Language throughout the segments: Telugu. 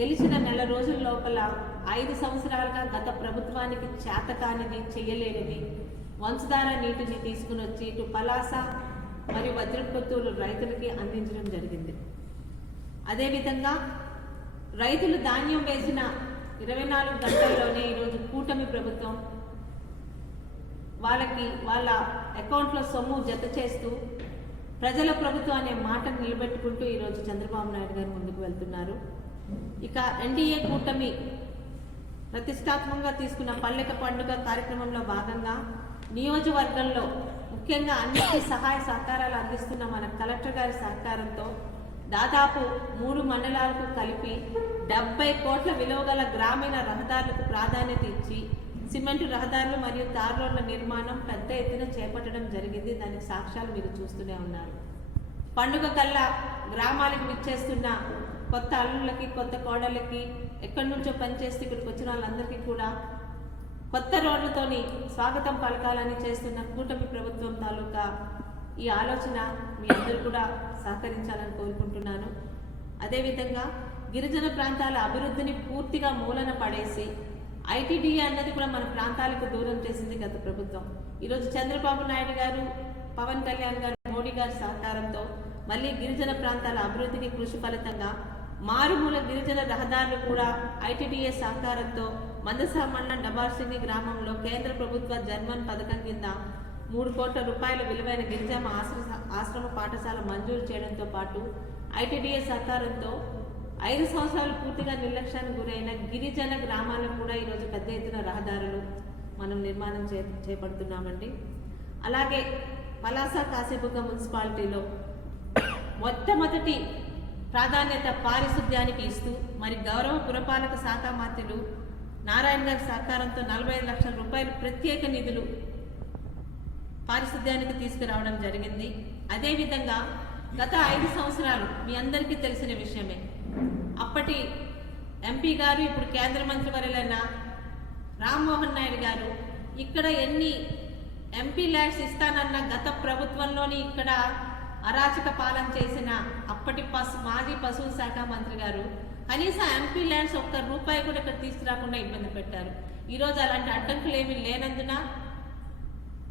గెలిచిన నెల రోజుల లోపల ఐదు సంవత్సరాలుగా గత ప్రభుత్వానికి చేతకానిది చేయలేనిది వంశధార నీటిని తీసుకుని వచ్చి ఇటు పలాస మరియు వజ్రపుత్తూరు రైతులకి అందించడం జరిగింది. అదేవిధంగా రైతులు ధాన్యం వేసిన ఇరవై నాలుగు గంటల్లోనే ఈరోజు కూటమి ప్రభుత్వం వాళ్ళకి వాళ్ళ అకౌంట్లో సొమ్ము జత చేస్తూ ప్రజల ప్రభుత్వం అనే మాటను నిలబెట్టుకుంటూ ఈరోజు చంద్రబాబు నాయుడు గారు ముందుకు వెళ్తున్నారు. ఇక ఎన్డీఏ కూటమి ప్రతిష్టాత్మకంగా తీసుకున్న పల్లెక పండుగ కార్యక్రమంలో భాగంగా నియోజకవర్గంలో ముఖ్యంగా అన్ని సహాయ సహకారాలు అందిస్తున్న మన కలెక్టర్ గారి సహకారంతో దాదాపు మూడు మండలాలకు కలిపి డెబ్బై కోట్ల విలువ గల గ్రామీణ రహదారులకు ప్రాధాన్యత ఇచ్చి సిమెంట్ రహదారులు మరియు తార్ రోడ్ల నిర్మాణం పెద్ద ఎత్తున చేపట్టడం జరిగింది. దానికి సాక్ష్యాలు మీరు చూస్తూనే ఉన్నారు. పండుగ కల్లా గ్రామాలకు విచ్చేస్తున్న కొత్త అల్లుళ్ళకి కొత్త కోడళ్ళకి ఎక్కడి నుంచో పనిచేస్తే ఇక్కడికి వచ్చిన వాళ్ళందరికీ కూడా కొత్త రోడ్లతోని స్వాగతం పలకాలని చేస్తున్న కూటమి ప్రభుత్వం తాలూకా ఈ ఆలోచన మీ అందరూ కూడా సహకరించాలని కోరుకుంటున్నాను. అదేవిధంగా గిరిజన ప్రాంతాల అభివృద్ధిని పూర్తిగా మూలన పడేసి ఐటీడీఏ అన్నది కూడా మన ప్రాంతాలకు దూరం చేసింది గత ప్రభుత్వం. ఈరోజు చంద్రబాబు నాయుడు గారు పవన్ కళ్యాణ్ గారు మోడీ గారి సహకారంతో మళ్ళీ గిరిజన ప్రాంతాల అభివృద్ధికి కృషి ఫలితంగా మారుమూల గిరిజన రహదారులు కూడా ఐటీడీఏ సహకారంతో మందసా మండలం డబార్సింగి గ్రామంలో కేంద్ర ప్రభుత్వ జర్మన్ పథకం కింద మూడు కోట్ల రూపాయల విలువైన గిరిజన ఆశ్రమ ఆశ్రమ పాఠశాల మంజూరు చేయడంతో పాటు ఐటీడీఏ సహకారంతో ఐదు సంవత్సరాలు పూర్తిగా నిర్లక్ష్యానికి గురైన గిరిజన గ్రామాలకు కూడా ఈరోజు పెద్ద ఎత్తున రహదారులు మనం నిర్మాణం చే చేపడుతున్నామండి. అలాగే పలాస కాసేపుగా మున్సిపాలిటీలో మొట్టమొదటి ప్రాధాన్యత పారిశుద్ధ్యానికి ఇస్తూ మరి గౌరవ పురపాలక శాఖ మంత్రులు నారాయణ గారి సహకారంతో నలభై ఐదు లక్షల రూపాయలు ప్రత్యేక నిధులు పారిశుద్ధ్యానికి తీసుకురావడం జరిగింది. అదేవిధంగా గత ఐదు సంవత్సరాలు మీ అందరికీ తెలిసిన విషయమే. అప్పటి ఎంపీ గారు ఇప్పుడు కేంద్ర మంత్రి వర్యులైన రామ్మోహన్ నాయుడు గారు ఇక్కడ ఎన్ని ఎంపీ ల్యాండ్స్ ఇస్తానన్న గత ప్రభుత్వంలోని ఇక్కడ అరాచక పాలన చేసిన అప్పటి పశు మాజీ పశువుల శాఖ మంత్రి గారు కనీసం ఎంపీ ల్యాండ్స్ ఒక్క రూపాయి కూడా ఇక్కడ తీసుకురాకుండా ఇబ్బంది పెట్టారు. ఈరోజు అలాంటి అడ్డంకులు ఏమీ లేనందున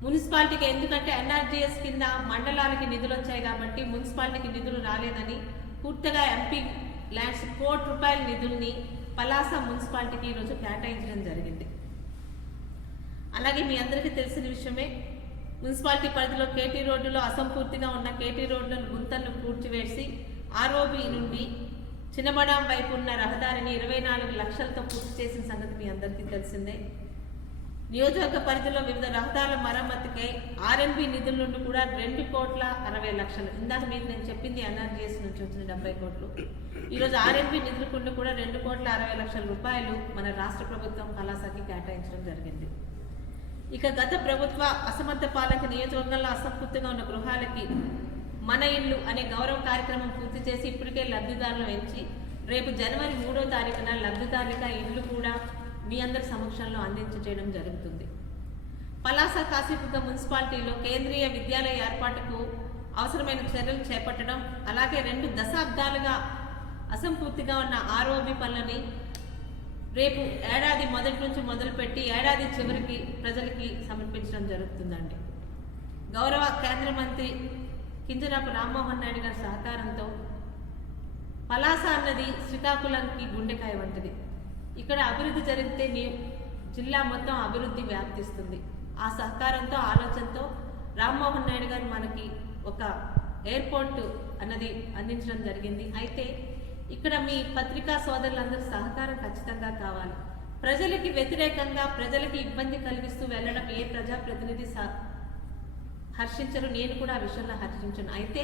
మున్సిపాలిటీకి ఎందుకంటే ఎన్ఆర్జీఎస్ కింద మండలాలకి నిధులు వచ్చాయి కాబట్టి మున్సిపాలిటీకి నిధులు రాలేదని పూర్తిగా ఎంపీ ల్యాండ్స్ కోటి రూపాయల నిధుల్ని పలాస మున్సిపాలిటీకి ఈరోజు కేటాయించడం జరిగింది. అలాగే మీ అందరికీ తెలిసిన విషయమే మున్సిపాలిటీ పరిధిలో కేటీ రోడ్డులో అసంపూర్తిగా ఉన్న కేటీ రోడ్లను గుంతలను పూడ్చివేసి ఆర్ఓబి నుండి చిన్నబడాం వైపు ఉన్న రహదారిని ఇరవై నాలుగు లక్షలతో పూర్తి చేసిన సంగతి మీ అందరికీ తెలిసిందే. నియోజకవర్గ పరిధిలో వివిధ రహదారుల మరమ్మతుకై ఆర్ఎన్బి నిధుల నుండి కూడా రెండు కోట్ల అరవై లక్షలు. ఇందాక మీకు నేను చెప్పింది ఎన్ఆర్జీఎస్ నుంచి వచ్చిన డెబ్బై కోట్లు. ఈరోజు ఆర్ఎన్బి నిధుల నుండి కూడా రెండు కోట్ల అరవై లక్షల రూపాయలు మన రాష్ట్ర ప్రభుత్వం కళాశాఖకి కేటాయించడం జరిగింది. ఇక గత ప్రభుత్వ అసమర్థ పాలక నియోజకవర్గంలో అసంపూర్తిగా ఉన్న గృహాలకి మన ఇల్లు అనే గౌరవ కార్యక్రమం పూర్తి చేసి ఇప్పటికే లబ్ధిదారులు ఎంచి రేపు జనవరి మూడో తారీఖున లబ్ధిదారులక ఇల్లు కూడా మీ అందరి సమక్షంలో అందించ చేయడం జరుగుతుంది. పలాస కాశీపుగ్గ మున్సిపాలిటీలో కేంద్రీయ విద్యాలయ ఏర్పాటుకు అవసరమైన చర్యలు చేపట్టడం అలాగే రెండు దశాబ్దాలుగా అసంపూర్తిగా ఉన్న ఆర్ఓబి పనులని రేపు ఏడాది మొదటి నుంచి మొదలుపెట్టి ఏడాది చివరికి ప్రజలకి సమర్పించడం జరుగుతుందండి. గౌరవ కేంద్ర మంత్రి కింజరాపు రామ్మోహన్ నాయుడు గారి సహకారంతో పలాస అన్నది శ్రీకాకుళంకి గుండెకాయ వంటిది. ఇక్కడ అభివృద్ధి జరిగితే నీ జిల్లా మొత్తం అభివృద్ధి వ్యాప్తిస్తుంది. ఆ సహకారంతో ఆలోచనతో రామ్మోహన్ నాయుడు గారు మనకి ఒక ఎయిర్పోర్ట్ అన్నది అందించడం జరిగింది. అయితే ఇక్కడ మీ పత్రికా సోదరులందరూ సహకారం ఖచ్చితంగా కావాలి. ప్రజలకి వ్యతిరేకంగా ప్రజలకి ఇబ్బంది కలిగిస్తూ వెళ్ళడం ఏ ప్రజాప్రతినిధి హర్షించరు. నేను కూడా ఆ విషయంలో హర్షించను. అయితే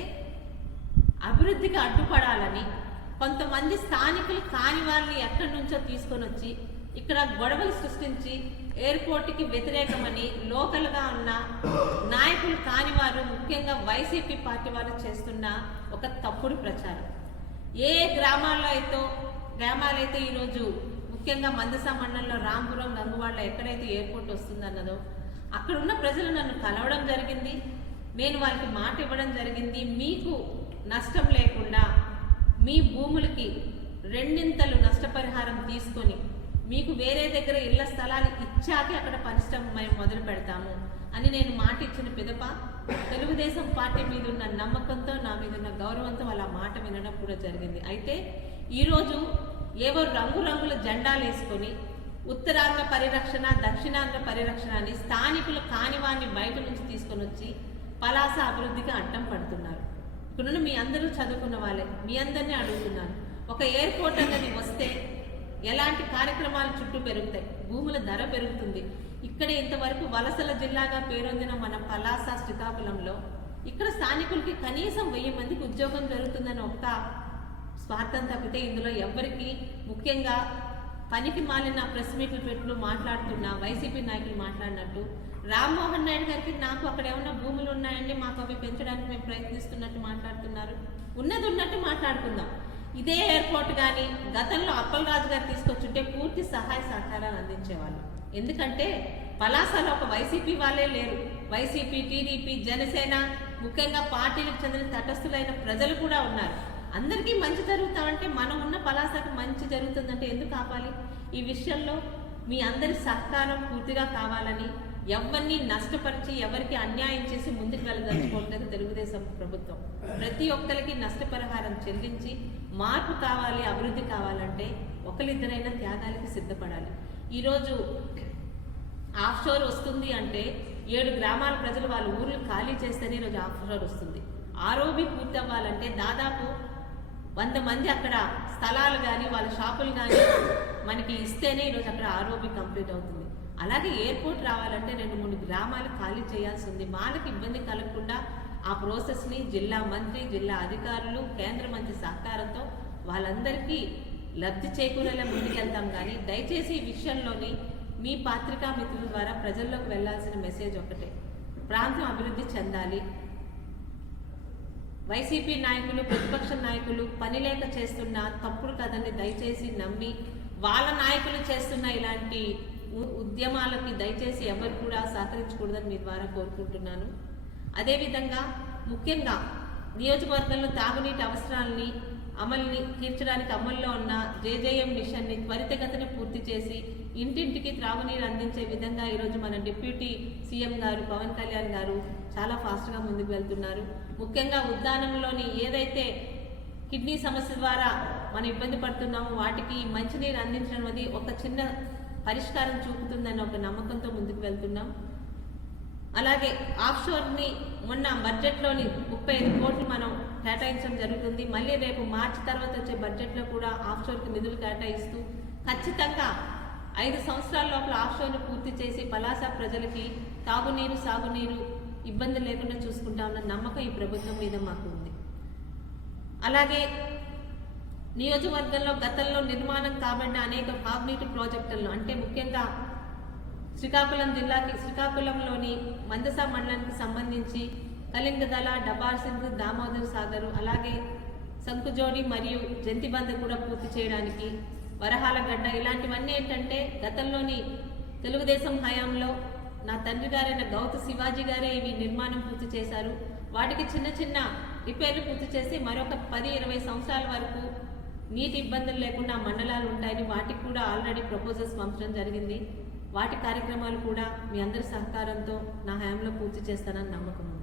అభివృద్ధికి అడ్డుపడాలని కొంతమంది స్థానికులు కాని వాళ్ళని ఎక్కడి నుంచో తీసుకొని వచ్చి ఇక్కడ గొడవలు సృష్టించి ఎయిర్పోర్ట్కి వ్యతిరేకమని లోకల్గా ఉన్న నాయకులు కాని వారు ముఖ్యంగా వైసీపీ పార్టీ వారు చేస్తున్న ఒక తప్పుడు ప్రచారం. ఏ ఏ గ్రామాల్లో అయితే గ్రామాలైతే ఈరోజు ముఖ్యంగా మందస మండలంలో రాంపురం గంగువాడలో ఎక్కడైతే ఎయిర్పోర్ట్ వస్తుందన్నదో అక్కడ ఉన్న ప్రజలు నన్ను కలవడం జరిగింది. నేను వారికి మాట ఇవ్వడం జరిగింది. మీకు నష్టం లేకుండా మీ భూములకి రెండింతలు నష్టపరిహారం తీసుకొని మీకు వేరే దగ్గర ఇళ్ళ స్థలాలు ఇచ్చాకే అక్కడ పరిశ్రమ మేము మొదలు పెడతాము అని నేను మాట ఇచ్చిన పిదప తెలుగుదేశం పార్టీ మీద ఉన్న నమ్మకంతో నా మీద ఉన్న గౌరవంతో వాళ్ళ మాట వినడం కూడా జరిగింది. అయితే ఈరోజు ఏవో రంగురంగుల జెండాలు వేసుకొని ఉత్తరాంధ్ర పరిరక్షణ దక్షిణాంధ్ర పరిరక్షణ అని స్థానికులు కానివాన్ని బయట నుంచి తీసుకొని వచ్చి పలాస అభివృద్ధికి అడ్డం పడుతున్నారు. ఇక్కడ మీ అందరూ చదువుకున్న వాళ్ళే మీ అందరినీ అడుగుతున్నాను. ఒక ఎయిర్పోర్ట్ అనేది వస్తే ఎలాంటి కార్యక్రమాలు చుట్టూ పెరుగుతాయి? భూముల ధర పెరుగుతుంది. ఇక్కడ ఇంతవరకు వలసల జిల్లాగా పేరొందిన మన పలాస శ్రీకాకుళంలో ఇక్కడ స్థానికులకి కనీసం వెయ్యి మందికి ఉద్యోగం జరుగుతుందని ఒక స్వార్థం తప్పితే ఇందులో ఎవ్వరికి ముఖ్యంగా పనికి మాలిన ప్రెస్ మీట్లు పెట్టులు మాట్లాడుతున్న వైసీపీ నాయకులు మాట్లాడినట్టు రామ్మోహన్ నాయుడు గారికి నాకు అక్కడ ఏమన్నా భూములు ఉన్నాయండి మాకు అవి పెంచడానికి మేము ప్రయత్నిస్తున్నట్టు మాట్లాడుతున్నారు? ఉన్నది ఉన్నట్టు మాట్లాడుకుందాం. ఇదే ఎయిర్పోర్ట్ కానీ గతంలో అప్పలరాజు గారు తీసుకొచ్చుంటే పూర్తి సహాయ సహకారాలు అందించేవాళ్ళు. ఎందుకంటే పలాసలో ఒక వైసీపీ వాళ్ళే లేరు. వైసీపీ టీడీపీ జనసేన ముఖ్యంగా పార్టీలకు చెందిన తటస్థులైన ప్రజలు కూడా ఉన్నారు. అందరికీ మంచి జరుగుతామంటే మనం ఉన్న పలాసకు మంచి జరుగుతుందంటే ఎందుకు ఆపాలి? ఈ విషయంలో మీ అందరి సహకారం పూర్తిగా కావాలని ఎవరిని నష్టపరిచి ఎవరికి అన్యాయం చేసి ముందుకు వెళ్ళదలుచుకోవట్లేదు తెలుగుదేశం ప్రభుత్వం. ప్రతి ఒక్కరికి నష్టపరిహారం చెల్లించి మార్పు కావాలి అభివృద్ధి కావాలంటే ఒకరిద్దరైనా త్యాగాలకి సిద్ధపడాలి. ఈరోజు ఆఫ్షోర్ వస్తుంది అంటే ఏడు గ్రామాల ప్రజలు వాళ్ళ ఊర్లు ఖాళీ చేస్తేనే ఈరోజు ఆఫ్షోర్ వస్తుంది. ఆరోబి పూర్తి అవ్వాలంటే దాదాపు వంద మంది అక్కడ స్థలాలు కానీ వాళ్ళ షాపులు కానీ మనకి ఇస్తేనే ఈరోజు అక్కడ ఆరోబి కంప్లీట్ అవుతుంది. అలాగే ఎయిర్పోర్ట్ రావాలంటే రెండు మూడు గ్రామాలు ఖాళీ చేయాల్సి ఉంది. వాళ్ళకి ఇబ్బంది కలగకుండా ఆ ప్రాసెస్ని జిల్లా మంత్రి జిల్లా అధికారులు కేంద్ర మంత్రి సహకారంతో వాళ్ళందరికీ లబ్ధి చేకూరేలా ముందుకెళ్తాం. కానీ దయచేసి ఈ విషయంలోని మీ పాత్రికా మిత్రుల ద్వారా ప్రజల్లోకి వెళ్ళాల్సిన మెసేజ్ ఒకటే. ప్రాంతం అభివృద్ధి చెందాలి. వైసీపీ నాయకులు ప్రతిపక్ష నాయకులు పని లేక చేస్తున్న తప్పుడు కథని దయచేసి నమ్మి వాళ్ళ నాయకులు చేస్తున్న ఇలాంటి ఉద్యమాలకి దయచేసి ఎవరు కూడా సహకరించకూడదని మీ ద్వారా కోరుకుంటున్నాను. అదేవిధంగా ముఖ్యంగా నియోజకవర్గంలో తాగునీటి అవసరాలని అమలుని తీర్చడానికి అమల్లో ఉన్న జేజేఎం మిషన్ని త్వరితగతిన పూర్తి చేసి ఇంటింటికి త్రాగునీరు అందించే విధంగా ఈరోజు మన డిప్యూటీ సీఎం గారు పవన్ కళ్యాణ్ గారు చాలా ఫాస్ట్గా ముందుకు వెళ్తున్నారు. ముఖ్యంగా ఉద్యానంలోని ఏదైతే కిడ్నీ సమస్య ద్వారా మనం ఇబ్బంది పడుతున్నామో వాటికి మంచినీరు అందించడం అనేది ఒక చిన్న పరిష్కారం చూపుతుందన్న ఒక నమ్మకంతో ముందుకు వెళ్తున్నాం. అలాగే ఆఫ్షోర్ని మొన్న బడ్జెట్లోని ముప్పై ఐదు కోట్లు మనం కేటాయించడం జరుగుతుంది. మళ్ళీ రేపు మార్చి తర్వాత వచ్చే బడ్జెట్లో కూడా ఆఫ్షోర్కి నిధులు కేటాయిస్తూ ఖచ్చితంగా ఐదు సంవత్సరాల లోపల ఆఫ్షోర్ని పూర్తి చేసి పలాస ప్రజలకి తాగునీరు సాగునీరు ఇబ్బంది లేకుండా చూసుకుంటామన్న నమ్మకం ఈ ప్రభుత్వం మీద మాకు ఉంది. అలాగే నియోజకవర్గంలో గతంలో నిర్మాణం కాబడిన అనేక తాగునీటి ప్రాజెక్టులను అంటే ముఖ్యంగా శ్రీకాకుళం జిల్లాకి శ్రీకాకుళంలోని మందస మండలానికి సంబంధించి కలింగదల డబార్ సింగ్ దామోదర్ సాగర్ అలాగే సంకుజోడి మరియు జంతిబంద కూడా పూర్తి చేయడానికి వరహాలగడ్డ ఇలాంటివన్నీ ఏంటంటే గతంలోని తెలుగుదేశం హయాంలో నా తండ్రి గారైన గౌత శివాజీ గారే ఇవి నిర్మాణం పూర్తి చేశారు. వాటికి చిన్న చిన్న రిపేర్లు పూర్తి చేసి మరొక పది ఇరవై సంవత్సరాల వరకు నీటి ఇబ్బందులు లేకుండా మండలాలు ఉంటాయని వాటికి కూడా ఆల్రెడీ ప్రపోజల్స్ పంపడం జరిగింది. వాటి కార్యక్రమాలు కూడా మీ అందరి సహకారంతో నా హయాంలో పూర్తి చేస్తానని నమ్మకం ఉంది.